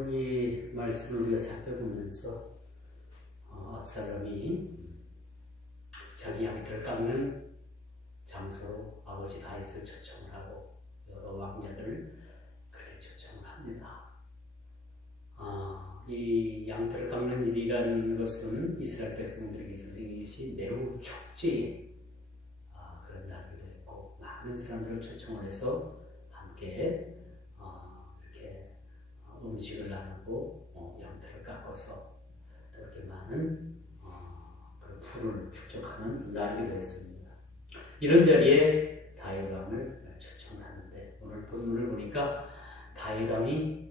오늘 이 말씀을 우리가 살펴보면서 압살롬이 자기 양털 깎는 장소로 아버지 다윗을 초청을 하고 여러 왕자들을 그렇게 초청을 합니다. 이 양털을 깎는 일이라는 것은 이스라엘 백성들에게 있어서 이것이 매우 축제의 그런 날이기도 했고, 많은 사람들을 초청을 해서 함께 이렇게 음식을 나누고 양털을 깎아서 그렇게 많은 그 부를 축적하는 날이기도 했습니다. 이런 자리에 다윗 왕을 초청을 하는데, 오늘 본문을 보니까 다윗 왕이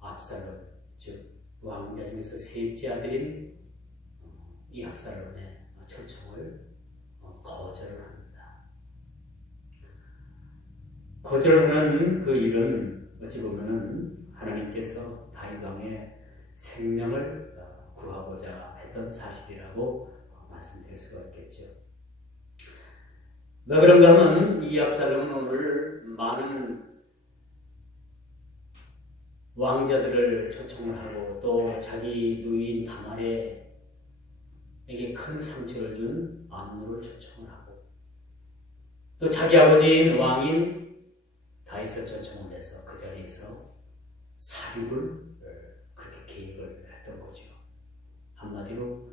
압살롬, 즉 왕자 중에서 셋째 아들인 이 압살롬의 초청을 거절을 합니다. 거절하는 그 일은 어찌 보면은 하나님께서 다윗 왕의 생명을 구하고자 했던 사실이라고 말씀드릴 수가 있겠죠. 왜 그런가 하면 이 압살롬은 오늘 많은 왕자들을 초청을 하고 또 자기 누이인 다말에게 큰 상처를 준 암논을 초청을 하고 또 자기 아버지인 왕인 다윗을 초청을 해서 그 자리에서 사륙을 그렇게 계획을 했던 거죠. 한마디로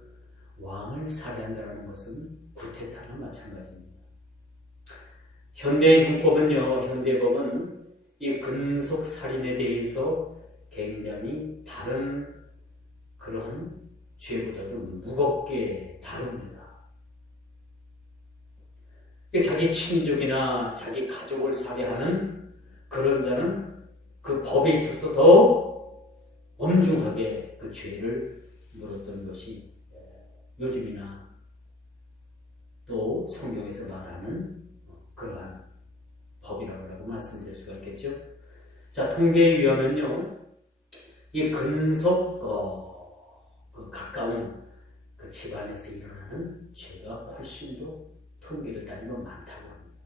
왕을 살해한다는 것은 구테타나 마찬가지입니다. 현대의 형법은요, 현대법은 이 근속 살인에 대해서 굉장히 다른 그런 죄보다도 무겁게 다룹니다. 자기 친족이나 자기 가족을 살해하는 그런 자는 그 법에 있어서 더 엄중하게 그 죄를 물었던 것이 요즘이나 또 성경에서 말하는 그러한 법이라고 말씀드릴 수가 있겠죠. 자, 통계에 의하면요, 이 근속 그 가까운 그 집안에서 일어나는 죄가 훨씬 더 통계를 따지면 많다고 합니다.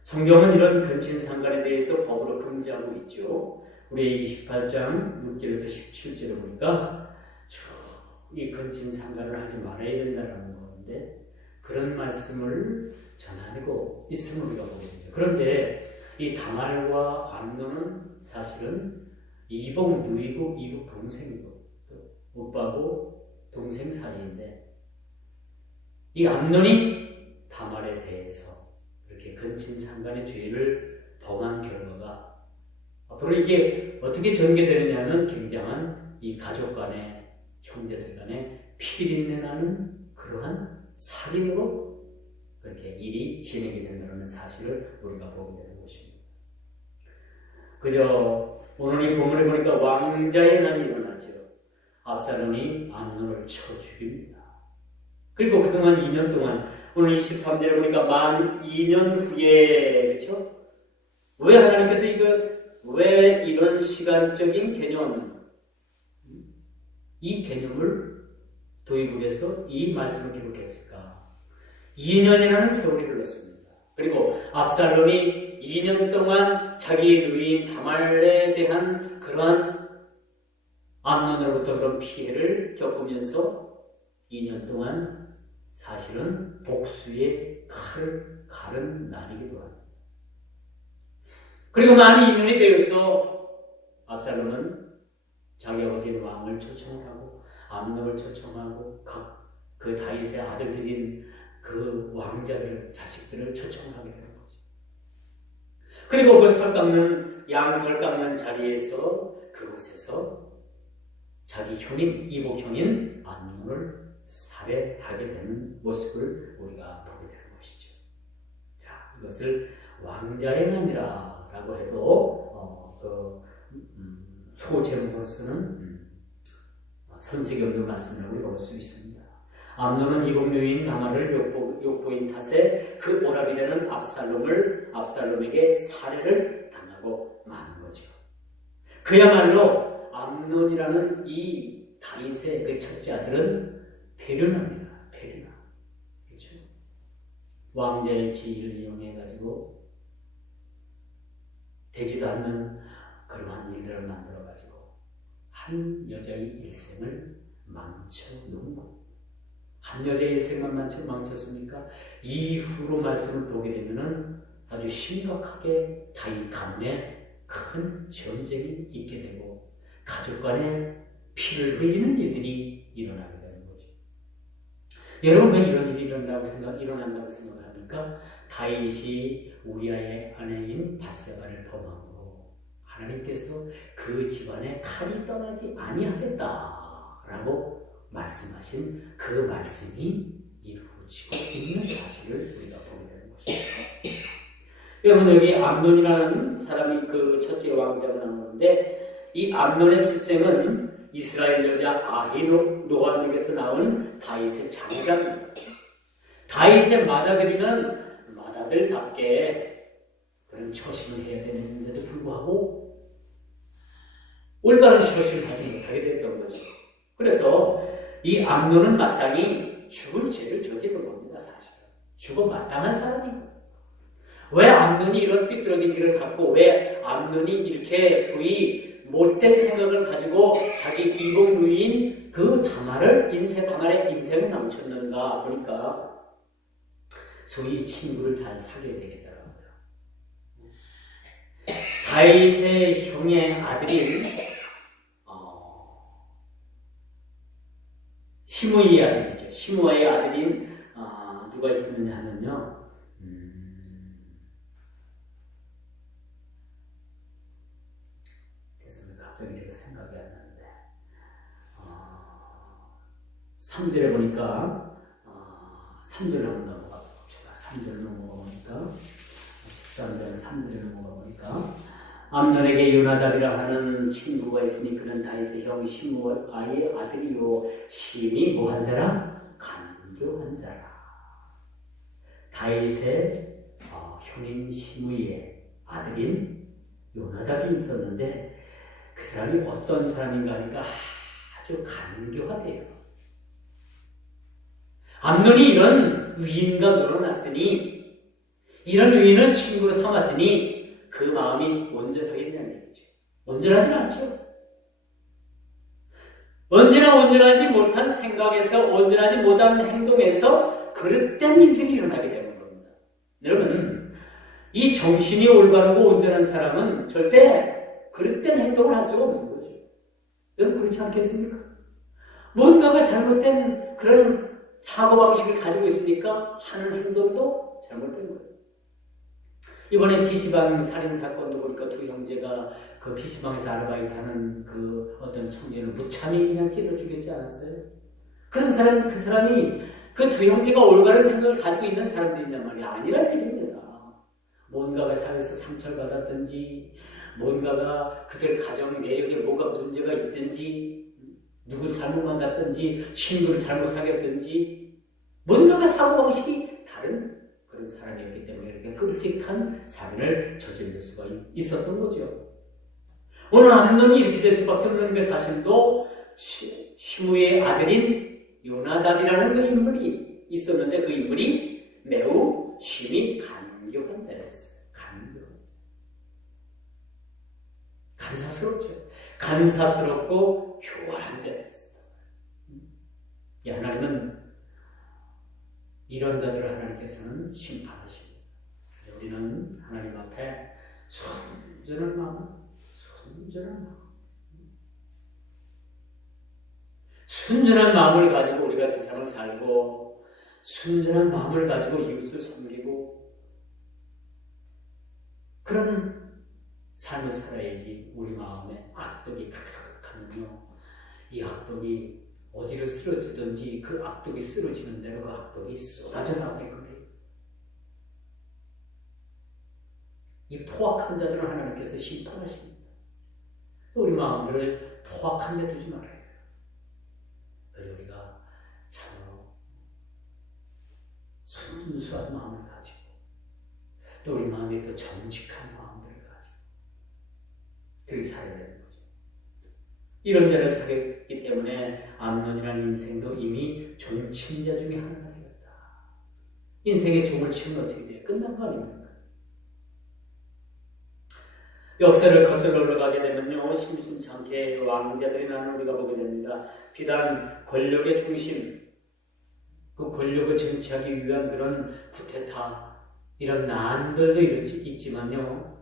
성경은 이런 근친상간에 대해서 법으로 금지하고 있죠. 우리 28장 6절에서 17절에 보니까 이 근친상간을 하지 말아야 된다는 건데, 그런 말씀을 전하고 있음을 우리가 보게 되죠. 그런데 이 다말과 암논은 사실은 이복 누이고 이복 동생이고 또 오빠고 동생 사이인데, 이 암논이 다말에 대해서 이렇게 근친상간의 죄를 범한 결과가 앞으로 이게 어떻게 전개되느냐는 굉장한 이 가족 간의 형제들 간의 피비린내 나는 그러한 살인으로 그렇게 일이 진행이 된다는 사실을 우리가 보게 되는 것입니다. 그저 오늘 이 본문에 보니까 왕자의 난이 일어나죠. 압살롬이 암논을 쳐 죽입니다. 그리고 그동안 2년 동안, 오늘 23절에 보니까 만 2년 후에, 그렇죠? 왜 하나님께서 왜 이런 시간적인 개념, 이 개념을 도입을 해서 이 말씀을 기록했을까? 2년이라는 세월이 흘렀습니다. 그리고 압살롬이 2년 동안 자기 누이인 다말에 대한 그러한 암논으로부터 그런 피해를 겪으면서 2년 동안 사실은 복수의 칼을 가른 날이기도 합니다. 그리고 만 2년이 되어서 압살롬은 자기 아버지 왕을 초청하고 암논을 초청하고 그 다윗의 아들들인 그 왕자들, 자식들을 초청하게 되는 거죠. 그리고 그 양털 깎는 자리에서, 그곳에서 자기 형인, 이복 형인 암논을 살해하게 되는 모습을 우리가 보게 되는 것이죠. 자, 이것을 왕자의 난이라고 해도 소제목으로서는 손색이 없는 말씀이라고 볼 수 있습니다. 암논은 이복 누이인 다말을 욕보인 탓에 그 오랍이 되는 압살롬에게 살해를 당하고 마는 거죠. 그야말로 암논이라는 이 다윗의 그 첫째 아들은 배륜합니다. 배륜아. 그렇죠? 왕자의 지위를 이용해가지고 되지도 않는 그러한 일들을 만들어가지고 한 여자의 일생을 망쳐놓은 것. 한 여자의 일생만 망쳤습니까? 이후로 말씀을 보게 되면은 아주 심각하게 다윗 가문에 큰 전쟁이 있게 되고 가족 간에 피를 흘리는 일들이 일어나게 되는 거죠. 여러분 왜 이런 일이 일어난다고 생각합니까? 다윗이 우리아의 아내인 밧세바를 범함으로 하나님께서 그 집안에 칼이 떠나지 아니하겠다라고 말씀하신 그 말씀이 이루어지고 있는 사실을 우리가 보게 되는 것입니다. 여러분 여기 암논이라는 사람이 그 첫째 왕자로 나오는데 이 암논의 출생은 이스라엘 여자 아히노아믹에서 나온 다윗의 장자입니다. 다윗의 맏아들이면 맏아들답게 그런 처신을 해야 되는데도 불구하고 올바른 처신을 하지 못하게 됐던 거죠. 그래서 이 암논은 마땅히 죽을 죄를 저지른 겁니다. 사실은 죽어 마땅한 사람이고 왜 암논이 이런 삐뚤어진 길을 갖고 왜 암논이 이렇게 소위 못된 생각을 가지고 자기 이복 누이인 그 다말의 인생을 망쳤는가 보니까 소위 친구를 잘 사귀어야 되겠더라고요. 다윗의 형의 아들인 시므이의 아들이죠. 시므이의 아들인 누가 있었느냐 하면요. 죄송합니다. 갑자기 제가 생각이 안 나는데 3절에 보니까 3절 한번 넘어가 봅시다. 3절 넘어가 보니까 13절 3절 넘어가 보니까 암논에게 요나답이라 하는 친구가 있으니 그는 다윗의 형 시므아의 아들이요 심히 뭐한 자라? 간교한 자라. 다윗의 형인 시므이의 아들인 요나답이 있었는데 그 사람이 어떤 사람인가 하니까 아주 간교하대요. 암논이 이런 위인과 놀아났으니 이런 위인을 친구로 삼았으니 그 마음이 온전하겠냐는 얘기죠. 온전하지는 않죠. 언제나 온전하지 못한 생각에서 온전하지 못한 행동에서 그릇된 일들이 일어나게 되는 겁니다. 여러분 이 정신이 올바르고 온전한 사람은 절대 그릇된 행동을 할 수가 없는 거죠. 여러분 그렇지 않겠습니까? 뭔가가 잘못된 그런 사고방식을 가지고 있으니까 하는 행동도 잘못된 거예요. 이번에 PC방 살인사건도 보니까 두 형제가 그 PC방에서 아르바이트하는 그 어떤 청년을 무참히 그냥 찔러 죽였지 않았어요? 그 사람이 그 두 형제가 올바른 생각을 가지고 있는 사람들이란 말이 아니란 얘기입니다. 뭔가가 사회에서 상처를 받았든지 뭔가가 그들 가정 내역에 뭐가 문제가 있든지 누구 잘못 만났든지 친구를 잘못 사귀었든지 뭔가가 사고방식이 다른 그런 사람이었기 때문에 이렇게 끔찍한 살인을 저지를 수가 있었던 거죠. 오늘 암논이 이렇게 될 수밖에 없는 그 사실도 시므이의 아들인 요나답이라는 그 인물이 있었는데 그 인물이 매우 심히 간교한 자였어요. 간사스럽죠. 간사스럽고 교활한 자였어요. 하나님은 이런 자들을 하나님께서는 심판하십니다. 우리는 하나님 앞에 순전한 마음, 순전한 마음을 가지고 우리가 세상을 살고 순전한 마음을 가지고 이웃을 섬기고 그런 삶을 살아야지. 우리 마음에 악독이 가득하면요 이 악독이 어디로 쓰러지든지 그 악독이 쓰러지는 대로 그 악독이 쏟아져 나오게 그래요. 이 포악한 자들을 하나님께서 심판하십니다. 우리 마음들을 포악한 데 두지 말아요. 우리가 참으로 순수한 마음을 가지고 또 우리 마음에 또 정직한 마음들을 가지고 그렇게 살아야 되는 거죠. 이런 자를 사귀었기 때문에 암논이라는 인생도 이미 종친자 중에 하나가 되었다. 인생의 종을 치면 어떻게 돼요? 끝난 거 아닙니까? 역사를 거슬러 올라가게 되면요, 심심찮게 왕자들이 나는 우리가 보게 됩니다. 비단 권력의 중심, 그 권력을 쟁취하기 위한 그런 쿠데타, 이런 난들도 있지만요,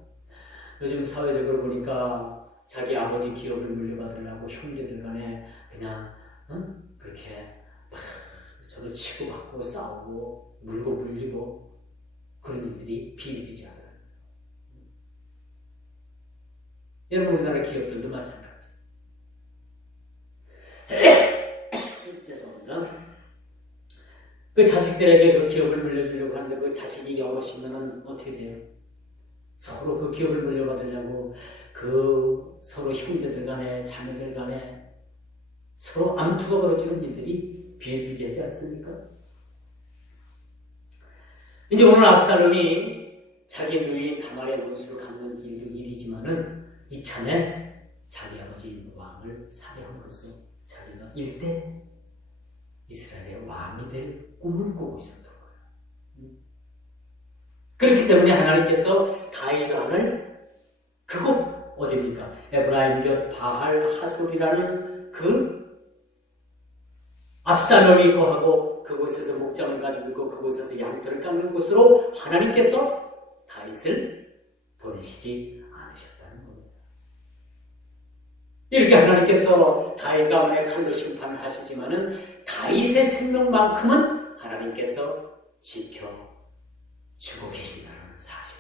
요즘 사회적으로 보니까 자기 아버지 기업을 물려받으려고 형제들 간에 그냥 그렇게 막 서로 치고받고 싸우고 물고 물리고 그런 일들이 비일비재하더라고요. 여러분, 우리나라 기업들도 마찬가지. 죄송합니다. 그 자식들에게 그 기업을 물려주려고 하는데 그 자식이 여럿이면 어떻게 돼요? 서로 그 기업을 물려받으려고 그 서로 형제들 간에 자매들 간에 서로 암투가 벌어지는 일들이 비일비재하지 않습니까? 이제 오늘 압살롬이 자기 누이 다말의 원수를 갚는 일이지만은 이참에 자기 아버지 왕을 살해함으로써 자기가 일대 이스라엘의 왕이 될 꿈을 꾸고 있었던 거예요. 그렇기 때문에 하나님께서 다윗 왕을 그곳 어디입니까? 에브라임 곁 바할 하솔이라는 그 압살롬이 거하고 그곳에서 목장을 가지고 있고 그곳에서 양털을 깎는 곳으로 하나님께서 다윗을 보내시지 않으셨다는 겁니다. 이렇게 하나님께서 다윗 가문의 칼로 심판을 하시지만은 다윗의 생명만큼은 하나님께서 지켜주고 계신다는 사실.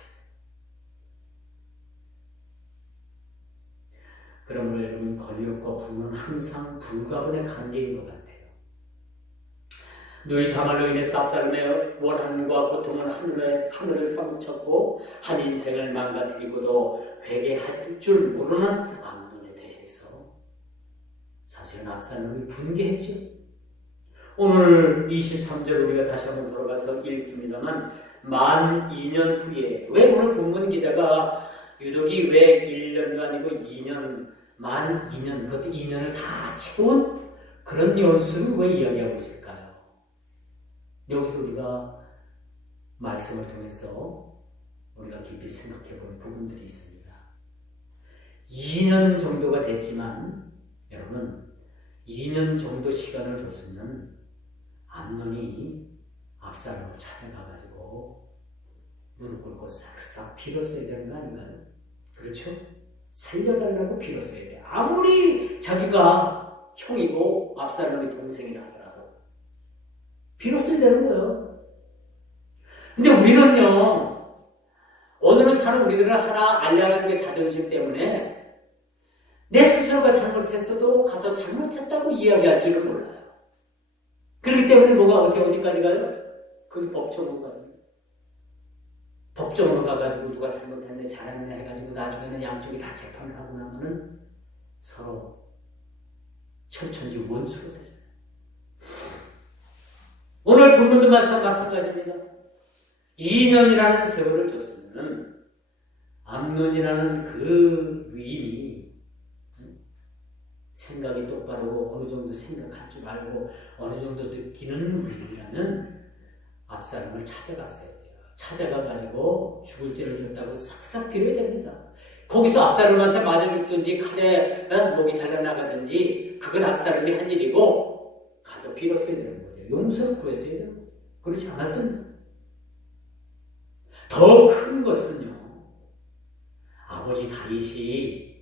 그러므로 여러분, 권력과 부는 항상 불가분의 관계인 것 같아요. 누이 다말로 인해서 압살롬의 원한과 고통은 하늘을 사무쳤고 한 인생을 망가뜨리고도 회개할 줄 모르는 암논에 대해서 사실은 압살롬이 분개했죠. 오늘 23절 우리가 다시 한번 돌아가서 읽습니다만 만 2년 후에, 왜 오늘 본문 기자가 유독이 왜 1년도 아니고 2년, 만 2년, 그것도 2년을 다 채운 그런 연수를 왜 이야기하고 있을까요? 여기서 우리가 말씀을 통해서 우리가 깊이 생각해 볼 부분들이 있습니다. 2년 정도가 됐지만 여러분, 2년 정도 시간을 줬으면 암논이 압살롬을 찾아가가지고 무릎 꿇고 싹싹 빌었어야 되는 거 아닌가요? 그렇죠? 살려달라고 빌었어야 돼요. 아무리 자기가 형이고 압살롬이 동생이라 하더라도 빌었어야 되는 거예요. 근데 우리는요, 오늘을 사는 우리들을 하나 알려는 게 자존심 때문에 내 스스로가 잘못했어도 가서 잘못했다고 이야기할 줄은 몰라요. 그렇기 때문에 뭐가 어디까지 가요? 그게 법정으로 가요. 법정으로 가가지고 누가 잘못했네 잘했네 해가지고 나중에는 양쪽이 다 재판을 하고 나면은 서로 천천지 원수로 되잖아요. 오늘 본문도 마찬가지입니다. 2년이라는 세월을 줬으면 암논이라는 그 위인이 생각이 똑바르고 어느 정도 생각할 줄 알고 어느 정도 느끼는 위인이라면 압살롬을 찾아갔어야 돼요. 찾아가가지고 죽을 죄를 졌다고 싹싹 빌어야 됩니다. 거기서 압살롬한테 맞아 죽든지 칼에 목이 잘려나가든지 그건 압살롬이 한 일이고 가서 빌었어야 되는 거죠. 용서를 구했어야 되는 거죠. 그렇지 않았습니다. 더 큰 것은요, 아버지 다윗이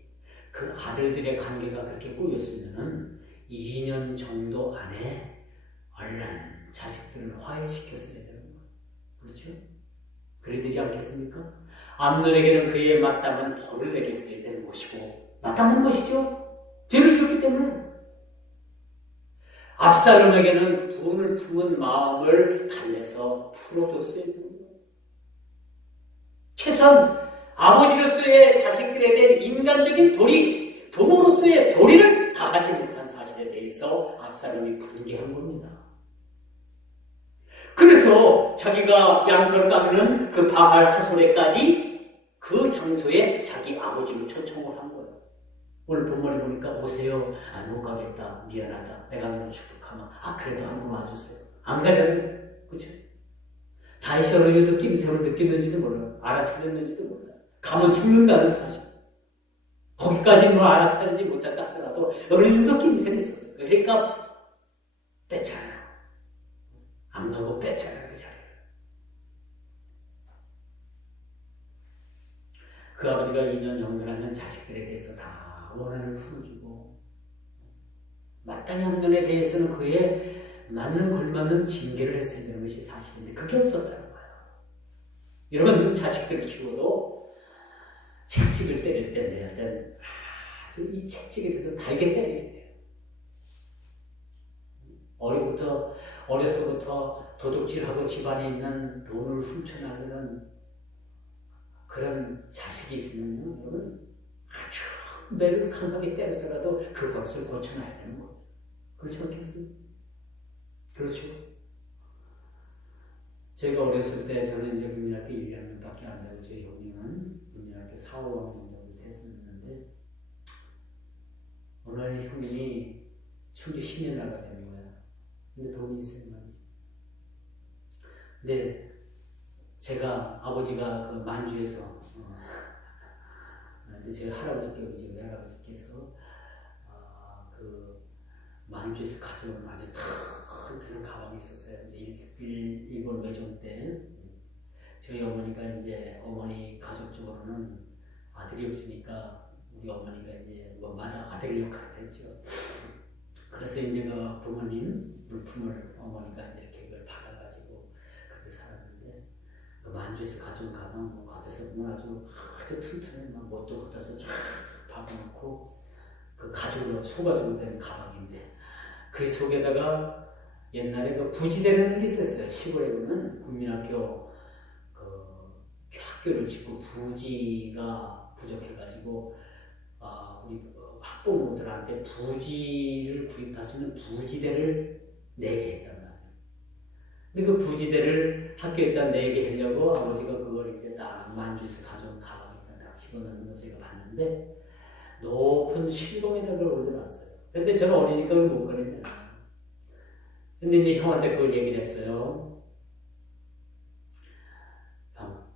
그 아들들의 관계가 그렇게 꼬였으면은 2년 정도 안에 얼른 자식들을 화해시켰어야 되는 거예요. 그렇죠? 그래야 되지 않겠습니까? 암논에게는 그에 마땅한 벌을 내렸어야 되는 것이고 마땅한 것이죠. 죄를 지었기 때문에. 압살롬에게는 분을 품은 마음을 달래서 풀어줬어야 되는 거예요. 최소한 아버지로서의 자식들에 대한 인간적인 도리, 부모로서의 도리를 다하지 못한 사실에 대해서 압살롬이 분개한 겁니다. 그래서 자기가 양털 깎는 그 바알 하솔에까지 그 장소에 자기 아버지를 초청을 한 거예요. 오늘 본문에 보니까 오세요. 못 가겠다. 미안하다. 내가 너무 축복하마. 그래도 한번 와주세요. 안 가잖아요. 그렇죠? 다윗이 어느 정도 낌새를 느꼈는지도 몰라요. 알아차렸는지도 몰라요. 가면 죽는다는 사실. 거기까지 뭐 알아차리지 못했다 하더라도 어느 정도 낌새는 있었어요. 그러니까 뺐잖아. 안 가고 뺐잖아, 그 자리를. 그 아버지가 2년 연근하면 자식들에 대해서 다 원한을 풀어주고, 마땅히 없는 에 대해서는 그에 맞는 걸맞는 징계를 했어야 되는 것이 사실인데, 그게 없었다는 거예요. 여러분, 자식들을 키워도 채찍을 때릴 때, 내야 때, 아주 이 채찍에 대해서 달게 때려야 돼요. 어려서부터 도둑질하고 집안에 있는 돈을 훔쳐나가는 그런 자식이 있으면 여러분 아주 매를 강하게 때려서라도 그 버릇을 고쳐놔야 되는 거예요. 그렇지 않겠습니까? 그렇죠. 제가 어렸을 때 저는 이제 국민학교 1학년밖에 안 되고 제 형님은 국민학교 4, 5학년 정도 됐었는데 어느 날 형님이 충주 시내 나가자는 거야. 근데 돈이 있어요 말이지. 근데 제가 아버지가 그 만주에서 이제 저희 할아버지께 우리 집 외할아버지께서 그 만주에서 가져온 아주 큰 가방이 있었어요. 이제 일본 외종 때 저희 어머니가 이제 어머니 가족 쪽으로는 아들이 없으니까 우리 어머니가 이제 뭐 마당 아들 역할을 했죠. 그래서 이제 그 부모님 물품을 어머니가 이제 이렇게 그걸 받아가지고 그렇게 살았는데 그 만주에서 가져온 가방 뭐 겉에서 보면 아주 튼튼해 막 못도 걷어서 쫙 박아놓고 그 가죽으로 소가죽으로 된 가방인데 그 속에다가 옛날에 그 부지대라는 게 있었어요. 시골에 보면 국민학교 그 학교를 짓고 부지가 부족해가지고 우리 학부모들한테 부지를 구입할 수 있는 부지대를 내게 했단 말이에요. 근데 그 부지대를 학교에다 내게 하려고 아버지가 그걸 이제 딱 만주에서 가져온 가방에다 딱 집어넣는 거 제가 봤는데 높은 실봉에다 그걸 올려놨어요. 근데 저는 어리니까 그걸 못 꺼내잖아요. 근데 이제 형한테 그걸 얘기를 했어요. 형,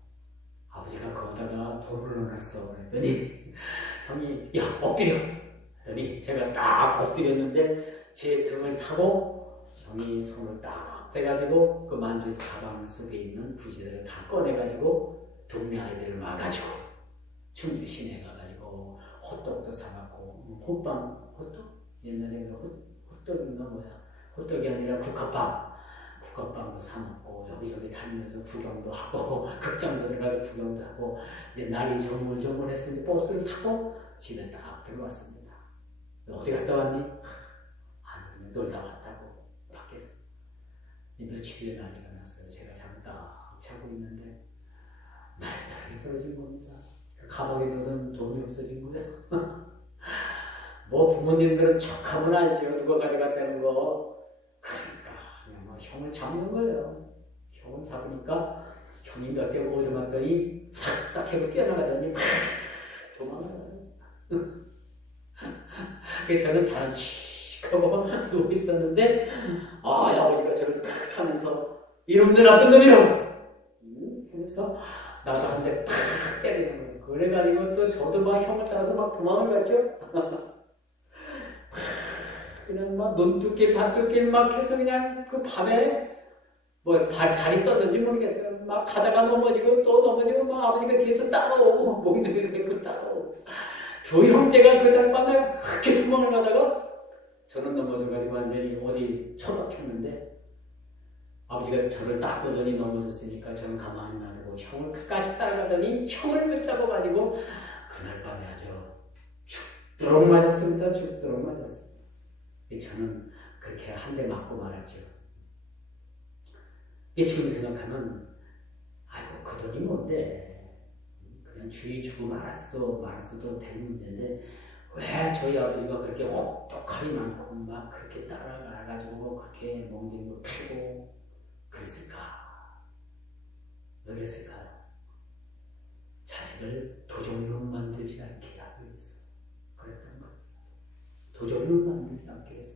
아버지가 거기다가 돈을 넣어놨어. 그랬더니 형이 야 엎드려. 그랬더니 제가 딱 엎드렸는데 제 등을 타고 형이 손을 딱 대가지고 그 만주에서 가방 속에 있는 부지들을 다 꺼내가지고 동네 아이들을 와가지고 충주 시내 가가지고 호떡도 사갖고 호떡? 옛날에 호떡인가 뭐야 호떡이 아니라 국화빵도 사먹고 여기저기 다니면서 구경도 하고 극장도 들어가서 구경도 하고 근데 날이 조물조물했으니 버스를 타고 집에 딱 들어왔습니다. 너 어디 갔다 왔니? 아니 그냥 놀다 왔다고 밖에서. 며칠에 난리가 났어요. 제가 잠을 딱 자고 있는데 날이 떨어진 겁니다. 그 가방에 넣은 돈이 없어진 거예요. 뭐 부모님들은 척하면 알지요. 누가 가져갔다는 거. 그러니까 그냥 뭐 형을 잡는 거예요. 형을 잡으니까 형이 몇 개 오더만더니 딱 해고 뛰어나가더니 도망가요. 그래서 저는 잔치하고 누워 있었는데 아버지가 저를 탁 타면서 이놈들 나쁜 놈이라고 그래서 나도 한 대 팍 때리는 거예요. 그래가지고 또 저도 막 형을 따라서 막 도망을 갔죠. 그냥 막 논두께 밭두께 막 해서 그냥 그 밤에 뭐 다리 떴는지 모르겠어요. 막 가다가 넘어지고 또 넘어지고 막 아버지가 뒤에서 따라오고 몽둥이를 따라오고 두 형제가 그날 밤에 그렇게 도망을 가다가 저는 넘어져가지고 완전히 어디 처박혔는데 아버지가 저를 딱 보더니 넘어졌으니까 저는 가만히 놔두고 형을 끝까지 따라가더니 형을 붙잡아가지고 그날 밤에 아주 죽도록 맞았습니다. 죽도록 맞았습니다. 저는 그렇게 한 대 맞고 말았죠. 지금 생각하면 아이고 그 돈이 뭔데 그냥 주의 주고 말았어도 될 문제인데 왜 저희 아버지가 그렇게 혹독하게 많고 막 그렇게 따라가가지고 그렇게 몽둥이로 패고 그랬을까? 왜 그랬을까요? 자식을 도적으로 만들지 않게 하기 위해서 그랬던 거예요. 도적으로 만들지 않게 해서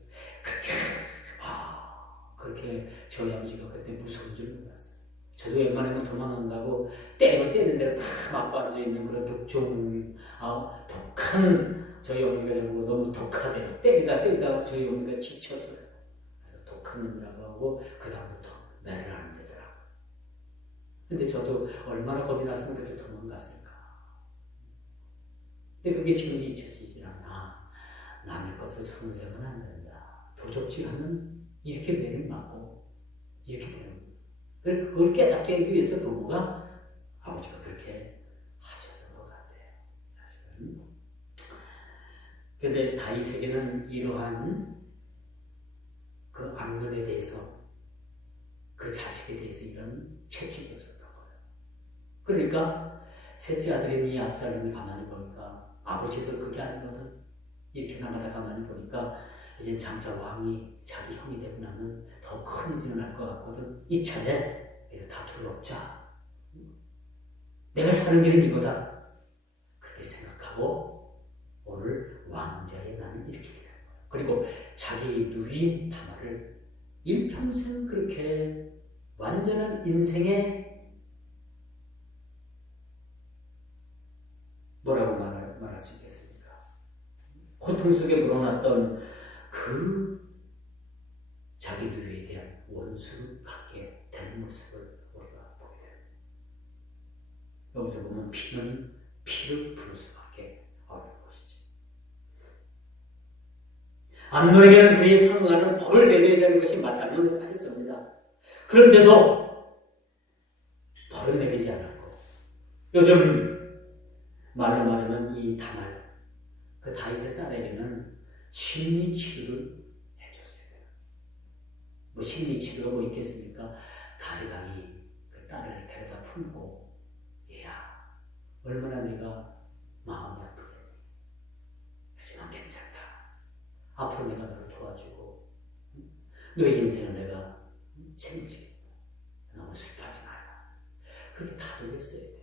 그렇게 저희 아버지가 그때 무서운 줄 몰랐어요. 저도 웬만하면 도망간다고 때리면 때리는 대로 다 맞고 앉아있는 그런 독한 저희 어머니가 저보고 너무 독하대요. 때리다 저희 어머니가 지쳤어요. 그래서 독한 놈이라고 하고 그 다음부터 매를 하는 데더라고요. 근데 저도 얼마나 겁이 나서 그렇게 도망갔을까. 근데 그게 지금 잊혀지질 않아. 남의 것을 손대면 안 된다. 도적질하면 이렇게 매를 맞고 이렇게 되는 거예요. 그걸 깨닫게 하기 위해서 부모가 아버지가 그렇게 하셨던 것 같아요. 사실은. 근데 다윗에게는 이러한 그 암논에 대해서 그 자식에 대해서 이런 채찍이 없었던 거예요. 그러니까 셋째 아들인 이 압살롬이 가만히 보니까 아버지도 그게 아니거든. 이렇게 나가다 가만히 보니까 이제 장차 왕이 자기 형이 되고 나면 더 큰 일이 날 것 같거든. 이참에 다툴 없자. 내가 사는 길은 이거다. 그렇게 생각하고 오늘 왕자에 나는 이렇게 되는 거야. 그리고 자기 누이인 다말을 일평생 그렇게 완전한 인생에 뭐라고 말할 수 있겠습니까? 고통 속에 물어놨던 그 자기 누이에 대한 원수를 갖게 되는 모습을 우리가 보게 됩니다. 여기서 보면 피는 피를 부를 수밖에 없는 것이죠. 암논에게는 그에 상응하는 벌을 내려야 되는 것이 맞다는 했습니다. 그런데도 벌을 내리지 않았고 요즘 말로 말하면 이 다말 그 다윗의 딸에게는 심리치료를 뭐 심리치료가 뭐 있겠습니까? 다윗 왕이 그 딸을 데려다 품고 얘야 얼마나 내가 마음이 아프겠니? 하지만 괜찮다. 앞으로 내가 너를 도와주고 너의 인생을 내가 책임지겠다. 너무 슬퍼하지 마라. 그렇게 다독였어야 돼요.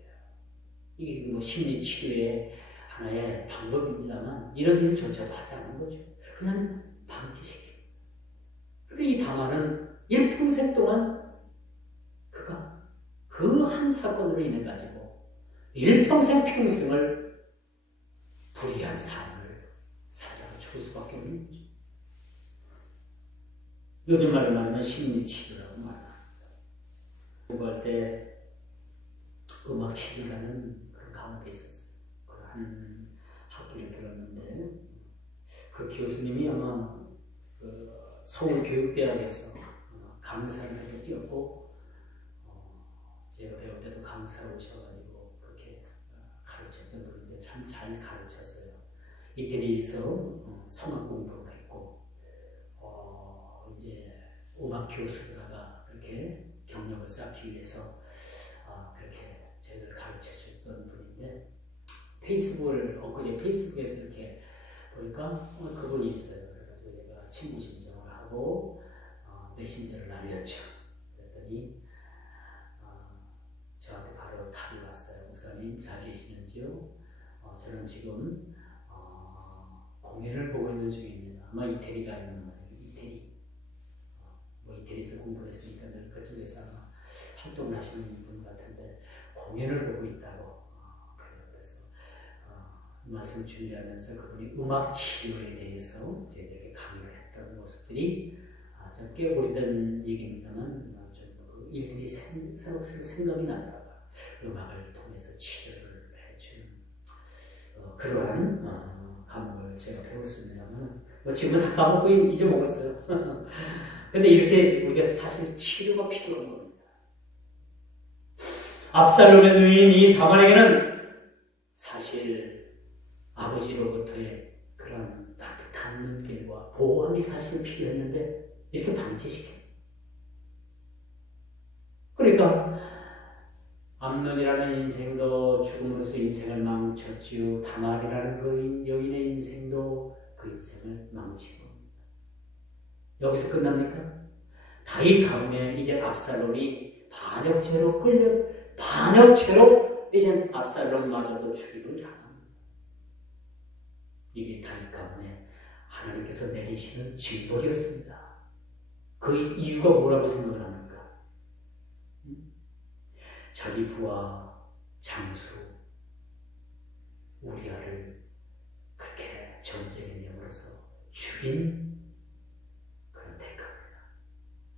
이게 뭐 심리치료의 하나의 방법입니다만 이런 일조차도 하지 않는 거죠. 그냥 방치시키고 이 다말은 일평생 동안 그가 그 한 사건으로 인해 가지고 일평생 평생을 불의한 삶을 살다가 죽을 수밖에 없는 거죠. 요즘 말로 말하면 심리치료라고 말합니다. 공부할 때 음악치료라는 그런 과목이 있었어요. 그런 학기를 들었는데 그 교수님이 아마 서울교육대학에서 강사를 해도 뛰었고 제가 배울 때도 강사로 오셔가지고 그렇게 가르쳤던 분인데 참 잘 가르쳤어요. 이태리에서 성악 공부를 했고 이제 음악 교수라가 그렇게 경력을 쌓기 위해서 그렇게 저희를 가르쳐줬던 분인데 엊그제 페이스북에서 이렇게 보니까 그분이 있어요. 그래가지고 제가 친구 신청을 하고 메신저를 날렸죠. 그랬더니 저한테 바로 답이 왔어요. 목사님 잘 계시는지요? 저는 지금 공연을 보고 있는 중입니다. 아마 이태리가 있는 거예요. 이태리. 뭐 이태리에서 공부를 했으니까 늘 그쪽에서 아마 활동을 하시는 분 같은데 공연을 보고 있다고. 그래서 말씀 준비하면서 그분이 음악 치료에 대해서 저희들에게 강의를 했던 모습들이 좀 깨어버리던 얘기입니다만 좀 일들이 새로 생각이 나더라고요. 음악을 통해서 치료를 해주는 그러한 과목을 제가 배웠습니다만 지금은 다 까먹고 잊어먹었어요. 근데 이렇게 우리가 사실 치료가 필요한 겁니다. 압살롬의 누이인 이 다말에게는 사실 아버지로부터의 그런 따뜻한 눈길과 보호함이 사실 필요했는데 이렇게 방치시켜. 그러니까 암논이라는 인생도 죽음으로써 인생을 망쳤지요. 다말이라는 그 여인의 인생도 그 인생을 망친 겁니다. 여기서 끝납니까? 다윗 가문에 이제 압살롬이 반역죄로 이제 압살롬마저도 죽임을 당합니다. 이게 다윗 가문에 하나님께서 내리시는 징벌이었습니다. 그 이유가 뭐라고 생각을 합니까? 자기 부하 장수 우리아를 그렇게 전쟁에 내몰아서 죽인 그런 대가입니다.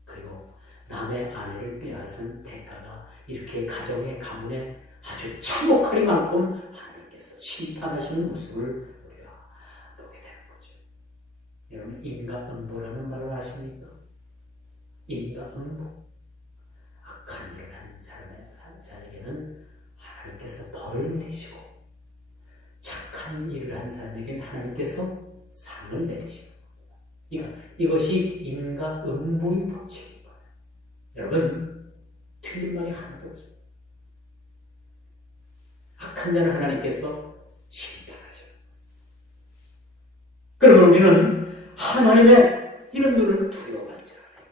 그리고 남의 아내를 빼앗은 대가가 이렇게 가정의 가문에 아주 참혹하리만큼 하나님께서 심판하시는 모습을 우리가 보게 되는 거죠. 여러분, 인과응보라는 말을 아십니까? 인과응보. 악한 일을 하는 자에게는 하나님께서 벌을 내리시고, 착한 일을 한 사람에게는 하나님께서 상을 내리시는 겁니다. 이것이 인과응보의 법칙인 거예요. 여러분, 틀린 말이 하나도 없어요. 악한 자는 하나님께서 심판하셔요. 그러면 우리는 하나님의 이런 눈을 두려워할 줄 알아요.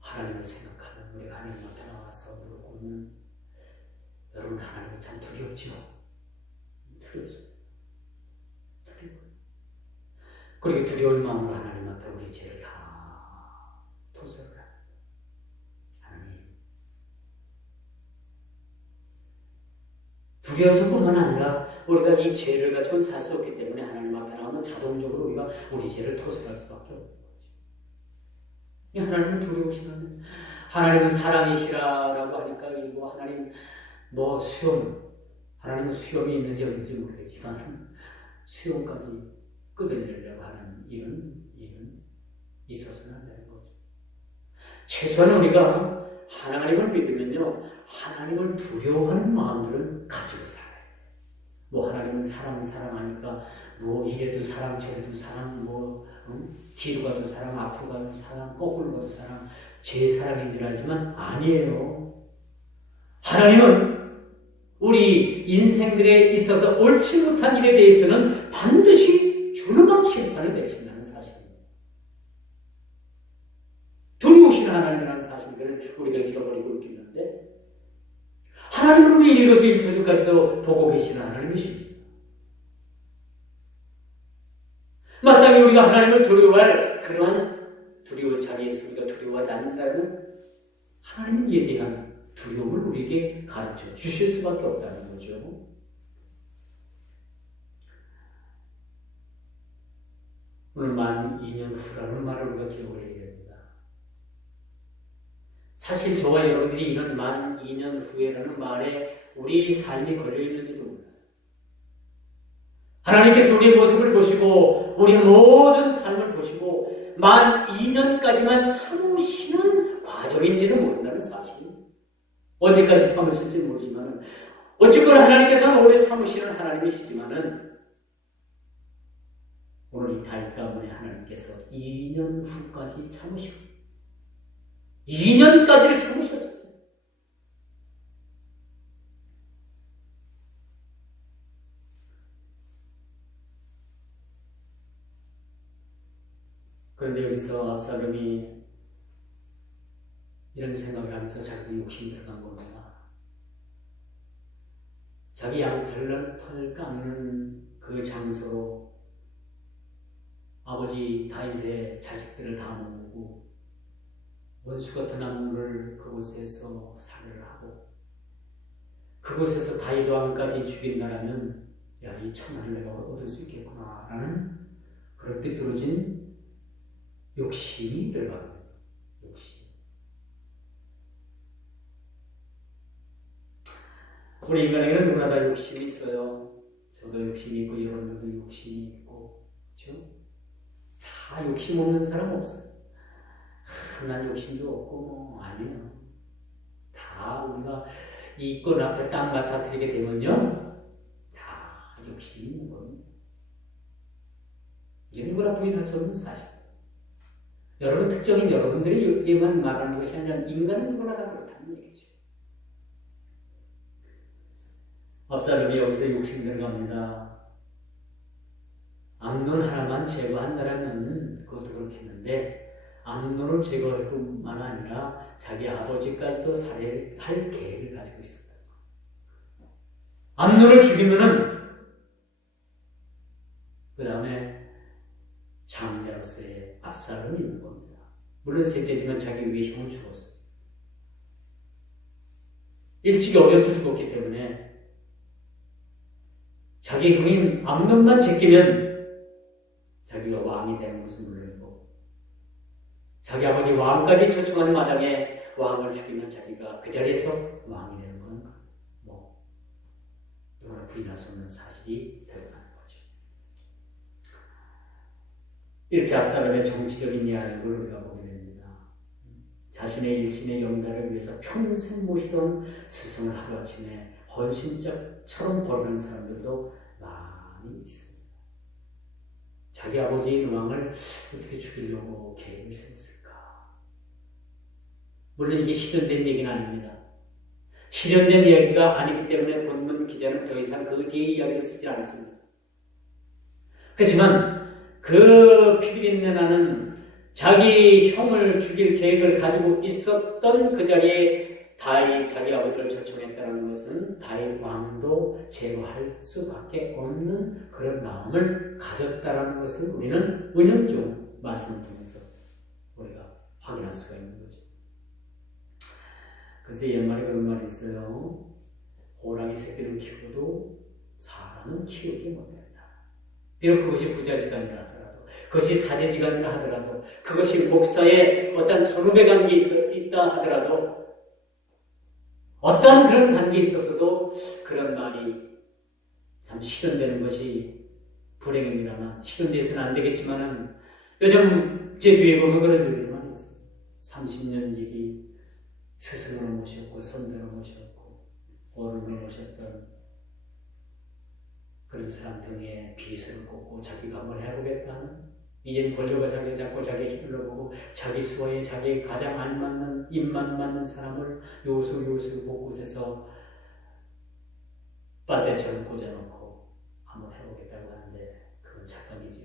하나님을 생각하면 우리가 하나님 앞에 나와서 무릎 꿇는 여러분, 하나님이 참 두렵죠? 두렵습니다. 두려워요. 그렇게 두려운 마음으로 하나님 앞에 우리 죄를 다 토설을 합니다. 하나님, 두려워서뿐만 아니라 우리가 이 죄를 가지고 살 수 없기 때문에 하나님 앞에 나오면 자동적으로 우리가 우리 죄를 토설할 수밖에 없는 거죠. 하나님은 두려우시면 하나님은 사랑이시라라고 하니까 이거 하나님 수염, 하나님은 수염이 있는지 없는지 모르겠지만 수염까지 끄들려고 하는 일은 있어서는 안 되는 거죠. 최소한 우리가 하나님을 믿으면요, 하나님을 두려워하는 마음들은 가지고 살아요. 하나님은 사랑하니까 이래도 사랑, 저래도 사랑, 뒤로 가도 사랑, 앞으로 가도 사랑, 거꾸로 가도 사랑, 제 사랑인 줄 알지만 아니에요. 하나님은 우리 인생들에 있어서 옳지 못한 일에 대해서는 반드시 준엄한 심판을 내리신다는 사실입니다. 두려우신 하나님이라는 사실을 우리가 잃어버리고 있는데, 하나님은 우리 일거수일투족까지도 보고 계시는 하나님이십니다. 마땅히 우리가 하나님을 두려워할 그러한 두려울 자리에서 우리가 두려워하지 않는다면 하나님은 이에 대한 두려움을 우리에게 가르쳐 주실 수밖에 없다는 거죠. 오늘 만 2년 후라는 말을 우리가 기억을 해야 됩니다. 사실 저와 여러분들이 이런 만 2년 후에라는 말에 우리 삶이 걸려있는지도 몰라요. 하나님께서 우리의 모습을 보시고 우리의 모든 삶을 보시고 만 2년까지만 참으시는 과정인지도 모른다는 사실입니다. 언제까지 참으실지 모르지만 어쨌거나 하나님께서는 오래 참으시는 하나님이시지만은 오늘 이 다윗 가문의 하나님께서 2년 후까지 참으시고 2년까지를 참으셨습니다. 그런데 여기서 압살롬이 이런 생각을 하면서 자기 욕심이 들어간 겁니다. 자기 양털 깎는 그 장소로 아버지 다윗의 자식들을 다 모으고 원수 같은 나무를 그곳에서 살해를 하고 그곳에서 다윗 왕까지 죽인다라면 이 천하를 내가 얻을 수 있겠구나 라는 그런 삐뚤어진 욕심이 들어갑니다. 욕심. 우리 인간에게는 누구나 다 욕심이 있어요. 저도 욕심이 있고 여러분들도 욕심이 있고, 그렇죠? 다 욕심 없는 사람 없어요. 난 욕심도 없고 아니에요. 다 우리가 이 꽃 앞에 땅 갖다드리게 되면요, 다 욕심이 있는 겁니다. 이게 누구나 부인할 수 없는 사실. 여러분 특정인 여러분들에게만 말하는 것이 아니라 인간은 누구나 다 그렇다는 얘기죠. 압살롬이 여기서 욕심 들어갑니다. 암논 하나만 제거한다라면 그것도 그렇겠는데 암논을 제거할 뿐만 아니라 자기 아버지까지도 살해할 계획을 가지고 있었다. 암논을 죽이면은 그 다음에 장자로서의 압살롬이 있는 겁니다. 물론 셋째지만 자기 위에 형을 죽었어요. 일찍이 어려서 죽었기 때문에 자기 형인 암논만 제끼면 자기가 왕이 되는 것은 물론이고 자기 아버지 왕까지 초청하는 마당에 왕을 죽이면 자기가 그 자리에서 왕이 되는 건 누구나 부인할 수 없는 사실이 되고 가는 거죠. 이렇게 압살롬의 정치적인 이야기를 우리가 보게 됩니다. 자신의 일신의 영달을 위해서 평생 모시던 스승을 하루아침에 헌신짝처럼 버리는 사람들도 많이 있습니다. 자기 아버지인 왕을 어떻게 죽이려고 계획을 세웠을까? 물론 이게 실현된 얘기는 아닙니다. 실현된 이야기가 아니기 때문에 본문 기자는 더 이상 그 뒤의 이야기를 쓰지 않습니다. 그렇지만 그 피비린내나는 자기 형을 죽일 계획을 가지고 있었던 그 자리에 다윗 자기 아버지를 초청했다는 것은 다윗 왕도 제거할 수밖에 없는 그런 마음을 가졌다는 것을 우리는 은연중 말씀을 통해서 우리가 확인할 수가 있는 거죠. 그래서 옛말에 그런 말이 있어요. 호랑이 새끼를 키우고도 사람은 키우지 못한다. 비록 그것이 부자지간이라 하더라도, 그것이 사제지간이라 하더라도, 그것이 목사의 어떤 선후배 관계에 있다 하더라도, 어떠한 그런 관계에 있어서도 그런 말이 참 실현되는 것이 불행입니다만, 실현돼서는 안 되겠지만은, 요즘 제 주위에 보면 그런 일들이 많이 있어요. 30년 지기 스승으로 모셨고, 선배로 모셨고, 어른으로 모셨던 그런 사람 등에 비수를 꽂고 자기가 한번 해보겠다는, 이젠 권력을 자기 잡고 자기 휘둘러보고 자기 수호에 자기 가장 안 맞는, 입만 맞는 사람을 요소 곳곳에서 빨대처럼 꽂아놓고 한번 해보겠다고 하는데 그건 착각이죠.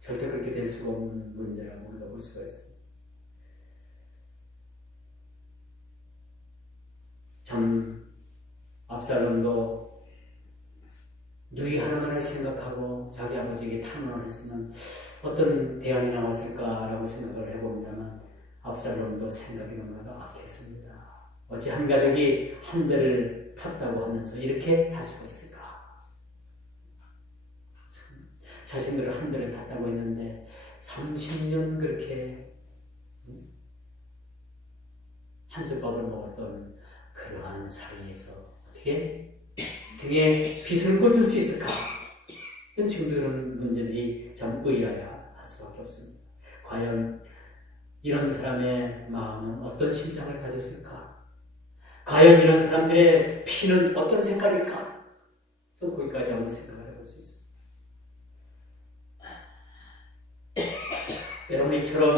절대 그렇게 될 수가 없는 문제라고 우리가 볼 수가 있습니다. 참 압살롬도 누이 하나만을 생각하고 자기 아버지에게 탐문을 했으면 어떤 대안이 나왔을까라고 생각을 해봅니다만 압살롬도 생각이 너무나 악했습니다. 어찌 한 가족이 한 대를 탔다고 하면서 이렇게 할 수가 있을까? 참, 자신들은 한 대를 탔다고 했는데 30년 그렇게 한솥밥을 먹었던 그러한 사이에서 어떻게 등에 빗을 꽂을 수 있을까? 지금 그런 문제들이 참 의아해할 수밖에 없습니다. 과연 이런 사람의 마음은 어떤 심장을 가졌을까? 과연 이런 사람들의 피는 어떤 색깔일까? 그래서 거기까지 한번 생각을 해볼 수 있습니다. 여러분, 이처럼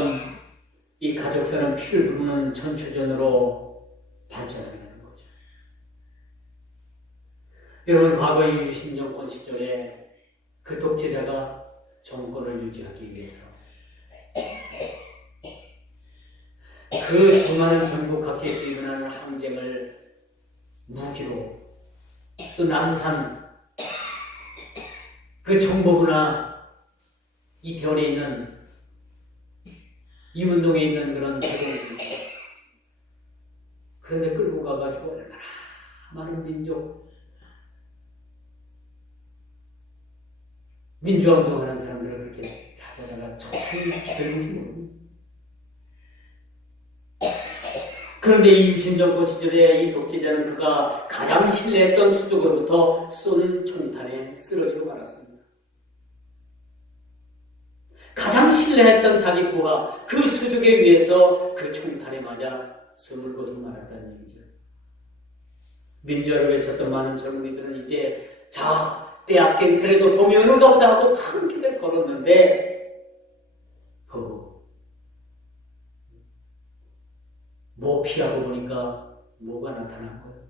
이 가족사는 피를 부르는 전초전으로 발전하게 되는 거죠. 여러분, 과거의 유신 정권 시절에 그 독재자가 정권을 유지하기 위해서 그 수많은 전국 각지에서 일어나는 항쟁을 무기로, 또 남산 그 정보부나 이태원에 있는 이문동에 있는 그런 대동들, 그런데 끌고 가가지고 얼마나 많은 민주화 운동하는 사람들을 그렇게 잡아다가 처참히 죽였는지 모릅니다. 그런데 이 유신정권 시절에 이 독재자는 그가 가장 신뢰했던 수족으로부터 쏜 총탄에 쓰러지고 말았습니다. 가장 신뢰했던 자기 부하 그 수족에 의해서 그 총탄에 맞아 숨을 거두고 말았다는 얘기죠. 민주화를 외쳤던 많은 젊은이들은 이제 빼앗긴 그래도 봄이 오는가 보다 하고 큰 길을 걸었는데 뭐 피하고 보니까 뭐가 나타난 거예요.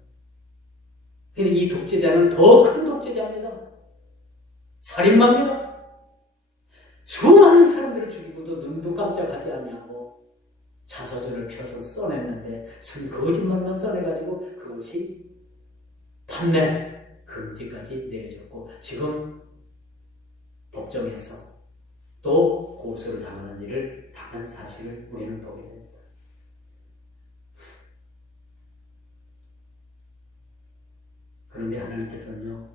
근데 이 독재자는 더 큰 독재자입니다. 살인마입니다. 수많은 사람들을 죽이고도 눈도 깜짝하지 않냐고 자서전을 펴서 써냈는데 거짓말만 써내가지고 그것이 판매 금지까지 내려졌고 지금 법정에서 또 고소를 당하는 일을 당한 사실을 우리는 보게 됩니다. 그런데 하나님께서는요,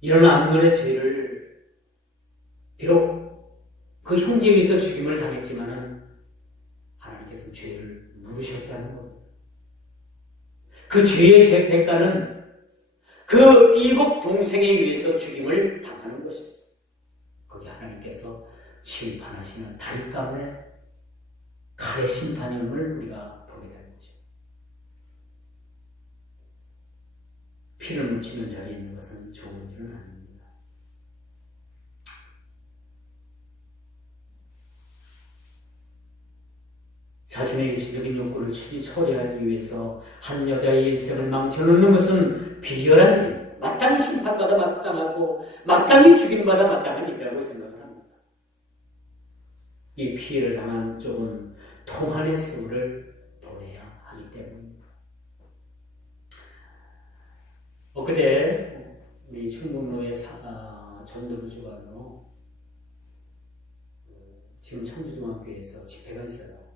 이런 암논의 죄를 비록 그 형제에 의해서 죽임을 당했지만은 하나님께서 죄를 물으셨다는 겁니다. 그 죄의 대가는 그 이복 동생에 의해서 죽임을 당하는 것이었어요. 거기 하나님께서 심판하시는 다리 가운데 칼의 심판임을 우리가 보게 되는 거죠. 피를 묻히는 자리에 있는 것은 좋은 일은 아닙니다. 자신의 일시적인 욕구를 처리하기 위해서 한 여자의 일생을 망쳐놓는 것은 비열한 일입니다. 마땅히 심판받아 마땅하고 마땅히 죽임받아 마땅한 일이라고 생각을 합니다. 이 피해를 당한 쪽은 통한의 세월을 보내야 하기 때문입니다. 엊그제 우리 충북로의 전도부 주관으로 지금 청주중학교에서 집회가 있어요.